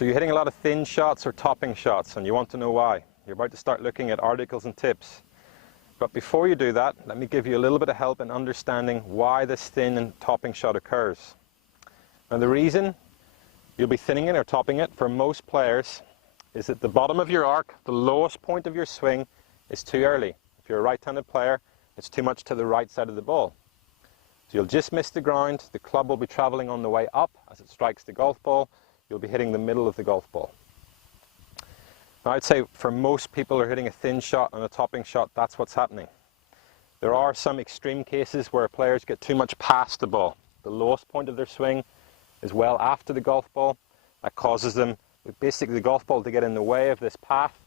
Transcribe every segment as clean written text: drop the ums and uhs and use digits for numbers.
So you're hitting a lot of thin shots or topping shots, and you want to know why. You're about to start looking at articles and tips. But before you do that, let me give you a little bit of help in understanding why this thin and topping shot occurs. Now the reason you'll be thinning it or topping it for most players is that the bottom of your arc, the lowest point of your swing, is too early. If you're a right-handed player, it's too much to the right side of the ball. So you'll just miss the ground, the club will be travelling on the way up as it strikes the golf ball, you'll be hitting the middle of the golf ball. Now I'd say for most people who are hitting a thin shot and a topping shot, that's what's happening. There are some extreme cases where players get too much past the ball. The lowest point of their swing is well after the golf ball. That causes them, basically the golf ball to get in the way of this path,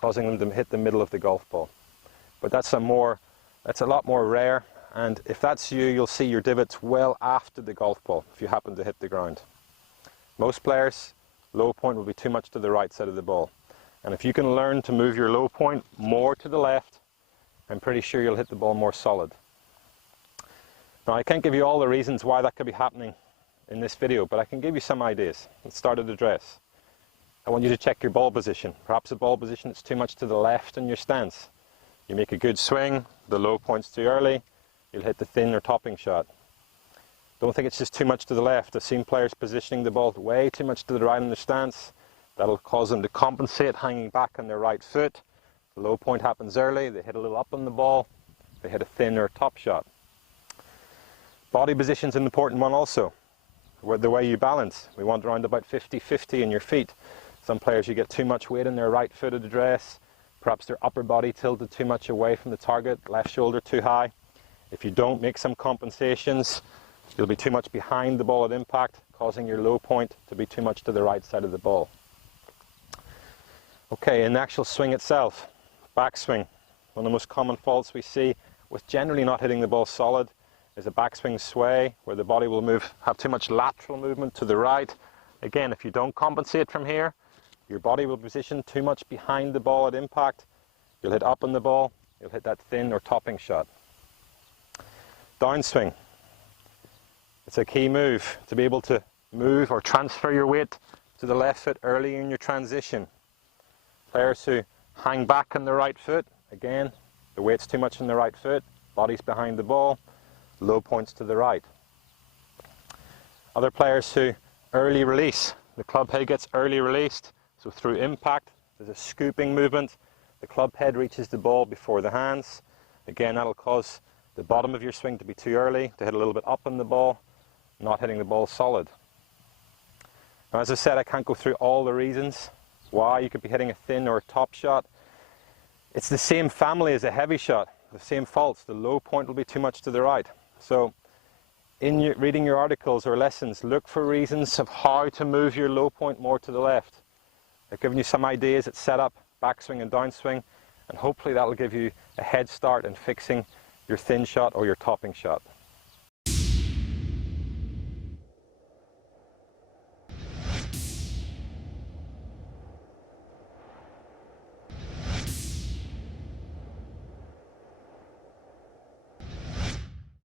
causing them to hit the middle of the golf ball. But that's a lot more rare, and if that's you, you'll see your divots well after the golf ball if you happen to hit the ground. Most players, low point will be too much to the right side of the ball. And if you can learn to move your low point more to the left, I'm pretty sure you'll hit the ball more solid. Now I can't give you all the reasons why that could be happening in this video, but I can give you some ideas. Let's start at address. I want you to check your ball position. Perhaps a ball position that's too much to the left in your stance. You make a good swing, the low point's too early, you'll hit the thin or topping shot. Don't think it's just too much to the left. I've seen players positioning the ball way too much to the right in their stance. That'll cause them to compensate, hanging back on their right foot. The low point happens early, they hit a little up on the ball, they hit a thin or top shot. Body position's an important one also. The way you balance. We want around about 50-50 in your feet. Some players, you get too much weight in their right foot at address. Perhaps their upper body tilted too much away from the target, left shoulder too high. If you don't make some compensations, you'll be too much behind the ball at impact, causing your low point to be too much to the right side of the ball. Okay, in the actual swing itself, backswing. One of the most common faults we see with generally not hitting the ball solid is a backswing sway, where the body will have too much lateral movement to the right. Again, if you don't compensate from here, your body will position too much behind the ball at impact. You'll hit up on the ball, you'll hit that thin or topping shot. Downswing. It's a key move to be able to move or transfer your weight to the left foot early in your transition. Players who hang back on the right foot, again, the weight's too much on the right foot, body's behind the ball, low points to the right. Other players who early release, the club head gets early released, so through impact, there's a scooping movement, the club head reaches the ball before the hands. Again, that'll cause the bottom of your swing to be too early, to hit a little bit up on the ball, not hitting the ball solid. Now, as I said, I can't go through all the reasons why you could be hitting a thin or a top shot. It's the same family as a heavy shot, the same faults. The low point will be too much to the right. So in reading your articles or lessons, look for reasons of how to move your low point more to the left. I've given you some ideas at setup, backswing and downswing, and hopefully that'll give you a head start in fixing your thin shot or your topping shot.